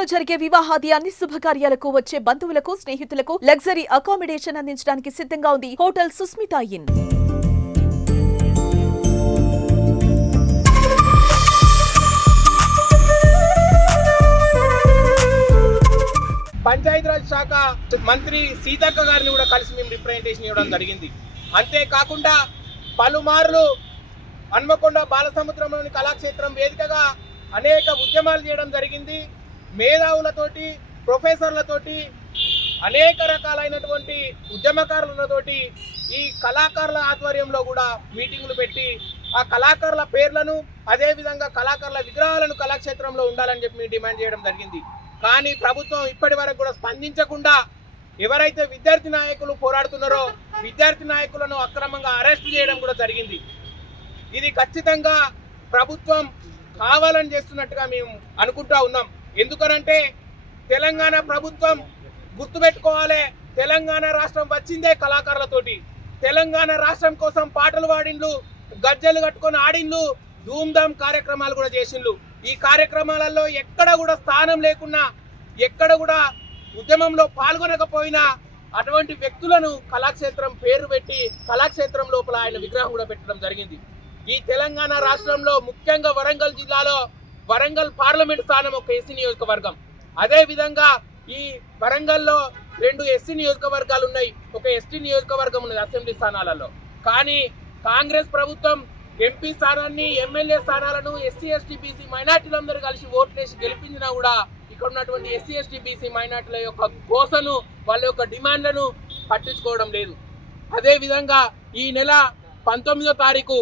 ఇంట్లో జరిగే వివాహాది అన్ని శుభకార్యాలకు వచ్చే బంధువులకు స్నేహితులకు లగ్జరీ అకామిడేషన్ అందించడానికి సిద్ధంగా ఉంది హోటల్ సుస్మితా ఇన్. పంచాయతీరాజ్ శాఖ మంత్రి సీతక్క గారిని కూడా కలిసి మేము రిప్రజెంటేషన్ ఇవ్వడం జరిగింది. అంతేకాకుండా పలుమార్లు హన్మకొండ బాలసముద్రంలోని కళాక్షేత్రం వేదికగా అనేక ఉద్యమాలు చేయడం జరిగింది. మేధావులతోటి, ప్రొఫెసర్లతోటి, అనేక రకాలైనటువంటి ఉద్యమకారులతోటి ఈ కళాకారుల ఆధ్వర్యంలో కూడా మీటింగులు పెట్టి ఆ కళాకారుల పేర్లను, అదేవిధంగా కళాకారుల విగ్రహాలను కళాక్షేత్రంలో ఉండాలని చెప్పి మేము డిమాండ్ చేయడం జరిగింది. కానీ ప్రభుత్వం ఇప్పటి వరకు కూడా స్పందించకుండా ఎవరైతే విద్యార్థి నాయకులు పోరాడుతున్నారో విద్యార్థి నాయకులను అక్రమంగా అరెస్ట్ చేయడం కూడా జరిగింది. ఇది ఖచ్చితంగా ప్రభుత్వం కావాలని చేస్తున్నట్టుగా మేము అనుకుంటా ఉన్నాం. ఎందుకనంటే తెలంగాణ ప్రభుత్వం గుర్తుపెట్టుకోవాలి, తెలంగాణ రాష్ట్రం వచ్చిందే కళాకారులతోటి. తెలంగాణ రాష్ట్రం కోసం పాటలు పాడిండ్లు, గజ్జలు కట్టుకొని ఆడిండ్లు, ధూమ్ధామ్ కార్యక్రమాలు కూడా చేసిండ్లు. ఈ కార్యక్రమాలలో ఎక్కడ కూడా స్థానం లేకున్నా, ఎక్కడ కూడా ఉద్యమంలో పాల్గొనకపోయినా అటువంటి వ్యక్తులను కళాక్షేత్రం పేరు పెట్టి కళాక్షేత్రం లోపల ఆయన విగ్రహం కూడా పెట్టడం జరిగింది. ఈ తెలంగాణ రాష్ట్రంలో ముఖ్యంగా వరంగల్ జిల్లాలో వరంగల్ పార్లమెంట్ స్థానం ఒక ఎస్సీ నియోజకవర్గం. అదే విధంగా ఈ వరంగల్లో 2 ఎస్సీ నియోజకవర్గాలు ఉన్నాయి, ఒక ఎస్టీ నియోజకవర్గం ఉన్నది అసెంబ్లీ స్థానాలలో. కానీ కాంగ్రెస్ ప్రభుత్వం ఎంపీ స్థానాన్ని, ఎమ్మెల్యే స్థానాలను ఎస్సీ ఎస్టీ బీసీ మైనార్టీలందరూ కలిసి ఓట్లేసి గెలిపించినా కూడా ఇక్కడ ఉన్నటువంటి ఎస్సీ ఎస్టీ బీసీ మైనార్టీల యొక్క కోసను, వాళ్ళ యొక్క డిమాండ్లను పట్టించుకోవడం లేదు. అదే విధంగా ఈ నెల 19వ తారీఖు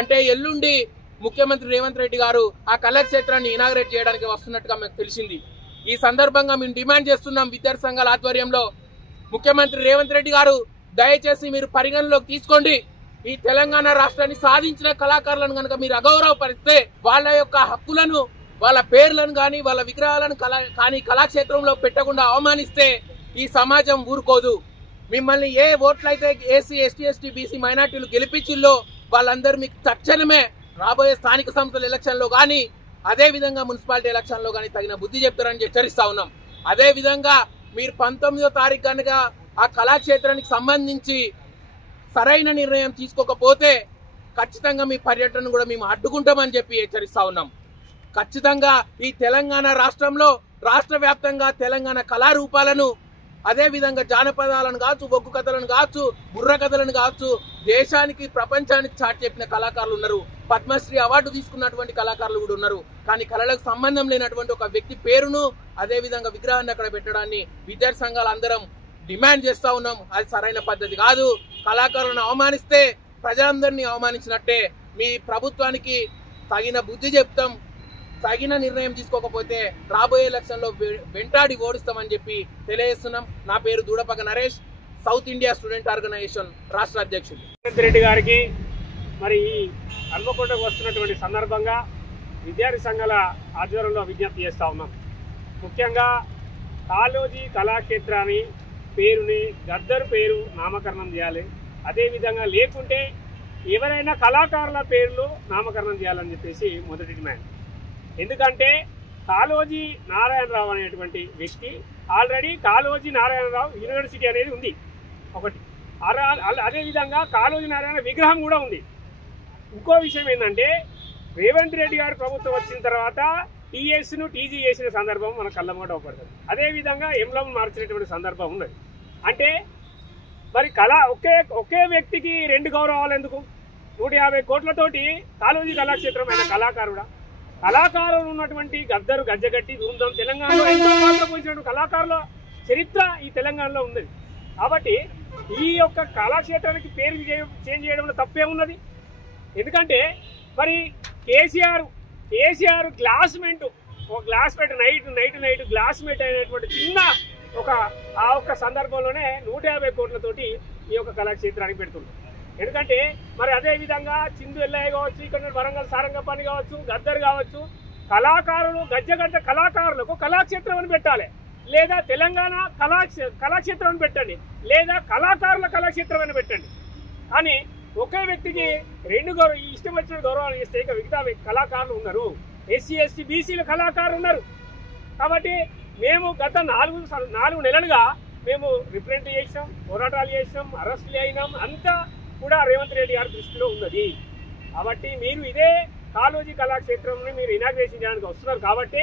అంటే ఎల్లుండి ముఖ్యమంత్రి రేవంత్ రెడ్డి గారు ఆ కళాక్షేత్రాన్ని ఇనాగ్రేట్ చేయడానికి వస్తున్నట్టుగా మనకు తెలిసింది. ఈ సందర్భంగా మేము డిమాండ్ చేస్తున్నాం విద్యార్థి సంఘాల ఆధ్వర్యంలో, ముఖ్యమంత్రి రేవంత్ రెడ్డి గారు దయచేసి మీరు పరిగణలోకి తీసుకోండి. ఈ తెలంగాణ రాష్ట్రాన్ని సాధించిన కళాకారులను కనుక మీరు అగౌరవపరిస్తే, వాళ్ళ యొక్క హక్కులను, వాళ్ళ పేర్లను కానీ వాళ్ళ విగ్రహాలను కానీ కళాక్షేత్రంలో పెట్టకుండా అవమానిస్తే ఈ సమాజం ఊరుకోదు. మిమ్మల్ని ఏ ఓట్లయితే ఏసీ ఎస్టీ ఎస్టీ బీసీ మైనార్టీలు గెలిపించిల్లో వాళ్ళందరూ మీకు తక్షణమే రాబోయే స్థానిక సంస్థల ఎలక్షన్లో కానీ, అదే విధంగా మున్సిపాలిటీ ఎలక్షన్లో కానీ తగిన బుద్ధి చెప్తారని హెచ్చరిస్తా ఉన్నాం. అదే విధంగా మీరు 19వ తారీఖు కనుక ఆ కళాక్షేత్రానికి సంబంధించి సరైన నిర్ణయం తీసుకోకపోతే ఖచ్చితంగా మీ పర్యటన కూడా మేము అడ్డుకుంటామని చెప్పి హెచ్చరిస్తా ఉన్నాం. ఖచ్చితంగా ఈ తెలంగాణ రాష్ట్రంలో రాష్ట్ర వ్యాప్తంగా తెలంగాణ కళారూపాలను, అదే విధంగా జానపదాలను కావచ్చు, బొగ్గు కథలను కావచ్చు, బుర్ర కథలను కావచ్చు, దేశానికి ప్రపంచానికి చాటి చెప్పిన కళాకారులు ఉన్నారు. పద్మశ్రీ అవార్డు తీసుకున్నటువంటి కళాకారులు కూడా ఉన్నారు. కానీ కళలకు సంబంధం లేనటువంటి ఒక వ్యక్తి పేరును, అదే విధంగా విగ్రహాన్ని అక్కడ పెట్టడాన్ని విద్యార్థి సంఘాలు అందరం డిమాండ్ చేస్తా ఉన్నాం. అది సరైన పద్ధతి కాదు. కళాకారులను అవమానిస్తే ప్రజలందరినీ అవమానించినట్టే. మీ ప్రభుత్వానికి తగిన బుద్ధి చెప్తాం, తగిన నిర్ణయం తీసుకోకపోతే రాబోయే ఎలక్షన్లో వెంటాడి ఓడిస్తామని చెప్పి తెలియజేస్తున్నాం. నా పేరు Dudapaga Naresh, South India student organisation రాష్ట్ర అధ్యక్షుడు. రేవంత్ రెడ్డి గారికి మరి ఈ హన్మకొండకు వస్తున్నటువంటి సందర్భంగా విద్యార్థి సంఘాల ఆధ్వర్యంలో విజ్ఞప్తి చేస్తూ ఉన్నాం. ముఖ్యంగా కాళోజీ కళాక్షేత్రాన్ని పేరుని గద్దరు పేరు నామకరణం చేయాలి. అదేవిధంగా లేకుంటే ఎవరైనా కళాకారుల పేర్లు నామకరణం చేయాలని చెప్పేసి మొదటి డిమాండ్. ఎందుకంటే కాళోజీ నారాయణరావు అనేటువంటి వ్యక్తి ఆల్రెడీ కాళోజీ నారాయణరావు యూనివర్సిటీ అనేది ఉంది ఒకటి. అదేవిధంగా కాళోజీ నారాయణ విగ్రహం కూడా ఉంది. ఇంకో విషయం ఏంటంటే రేవంత్ రెడ్డి గారు ప్రభుత్వం వచ్చిన తర్వాత టీఎస్ను టీజీ చేసిన సందర్భం మన కళ్ళమూట పడుతుంది. అదేవిధంగా ఎంలం మార్చినటువంటి సందర్భం ఉన్నది. అంటే మరి ఒకే వ్యక్తికి 2 గౌరవాలు ఎందుకు? 150 కోట్లతోటి కాళోజీ కళాక్షేత్రం ఆయన కళాకారులు ఉన్నటువంటి గద్దరు గజ్జగట్టి ధూమ్ధామ్ తెలంగాణలో ఎంతో పాత్ర పోయించినటువంటి కళాకారుల చరిత్ర ఈ తెలంగాణలో ఉన్నది. కాబట్టి ఈ యొక్క కళాక్షేత్రానికి పేరు చేంజ్ చేయడంలో తప్పే ఉన్నది. ఎందుకంటే మరి కేసీఆర్ గ్లాస్మెంట్ నైట్ గ్లాస్మెంట్ అయినటువంటి చిన్న ఆ ఒక్క సందర్భంలోనే 150 కోట్లతోటి ఈ యొక్క కళాక్షేత్రానికి పెడుతుంది. ఎందుకంటే మరి అదే విధంగా చిందు ఎల్లయ్య కావచ్చు, ఇక్కడ వరంగల్ సారంగపాణి కావచ్చు, గద్దర్ కావచ్చు, కళాకారులు గజ్జగడ్డ కళాకారులకు కళాక్షేత్రం అని పెట్టాలి, లేదా తెలంగాణ కళాక్షేత్రం అని పెట్టండి, లేదా కళాకారుల కళాక్షేత్రం అని పెట్టండి. కానీ ఒకే వ్యక్తికి 2 ఇష్టం వచ్చిన గౌరవాలు ఇస్తే ఇక మిగతా కళాకారులు ఉన్నారు, ఎస్సీ ఎస్టీ బీసీల కళాకారులు ఉన్నారు. కాబట్టి మేము గత 4 నెలలుగా మేము రిప్రజెంట్ చేసినాం, పోరాటాలు చేసినాం, అరెస్టులు అయినాం, అంతా కూడా రేవంత్ రెడ్డి గారి దృష్టిలో ఉన్నది. కాబట్టి మీరు ఇదే కాళోజీ కళాక్షేత్రంని మీరు ఇనాగ్రేషన్ చేయడానికి వస్తున్నారు కాబట్టి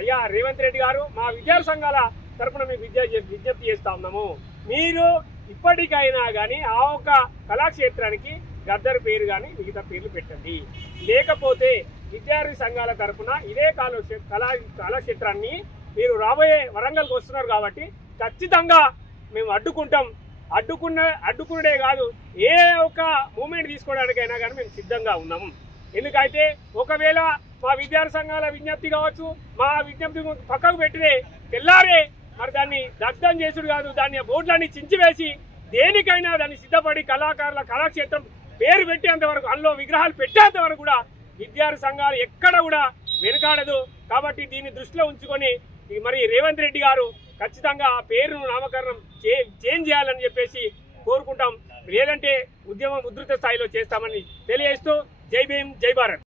అయ్యా రేవంత్ రెడ్డి గారు, మా విద్యార్థి సంఘాల తరఫున మేము విజ్ఞప్తి చేస్తా ఉన్నాము. మీరు ఇప్పటికైనా కానీ ఆ ఒక్క కళాక్షేత్రానికి గద్దర్ పేరు కానీ మిగతా పేర్లు పెట్టండి. లేకపోతే విద్యార్థి సంఘాల తరఫున ఇదే కళాక్షేత్రాన్ని మీరు రాబోయే వరంగల్కి వస్తున్నారు కాబట్టి ఖచ్చితంగా మేము అడ్డుకుంటాం. అడ్డుకునే కాదు, ఏ ఒక్క మూమెంట్ తీసుకోవడానికైనా కానీ మేము సిద్ధంగా ఉన్నాము. ఎందుకైతే ఒకవేళ మా విద్యార్థి సంఘాల విజ్ఞప్తి కావచ్చు, మా విజ్ఞప్తి పక్కకు పెట్టినే తెల్లారే మరి దాన్ని దగ్ధం చేసుడు కాదు, దాన్ని బోర్డులన్నీ చించివేసి దేనికైనా దాన్ని సిద్ధపడి కళాకారుల కళాక్షేత్రం పేరు పెట్టేంత వరకు, అందులో విగ్రహాలు పెట్టేంత వరకు కూడా విద్యార్థి సంఘాలు ఎక్కడ కూడా వెనుకాడదు. కాబట్టి దీన్ని దృష్టిలో ఉంచుకొని మరి రేవంత్ రెడ్డి గారు ఖచ్చితంగా ఆ పేరును నామకరణం చేంజ్ చేయాలని చెప్పేసి కోరుకుంటాం. లేదంటే ఉద్యమం ఉధృత స్థాయిలో చేస్తామని తెలియజేస్తూ జై భీమ్, జై భారత్.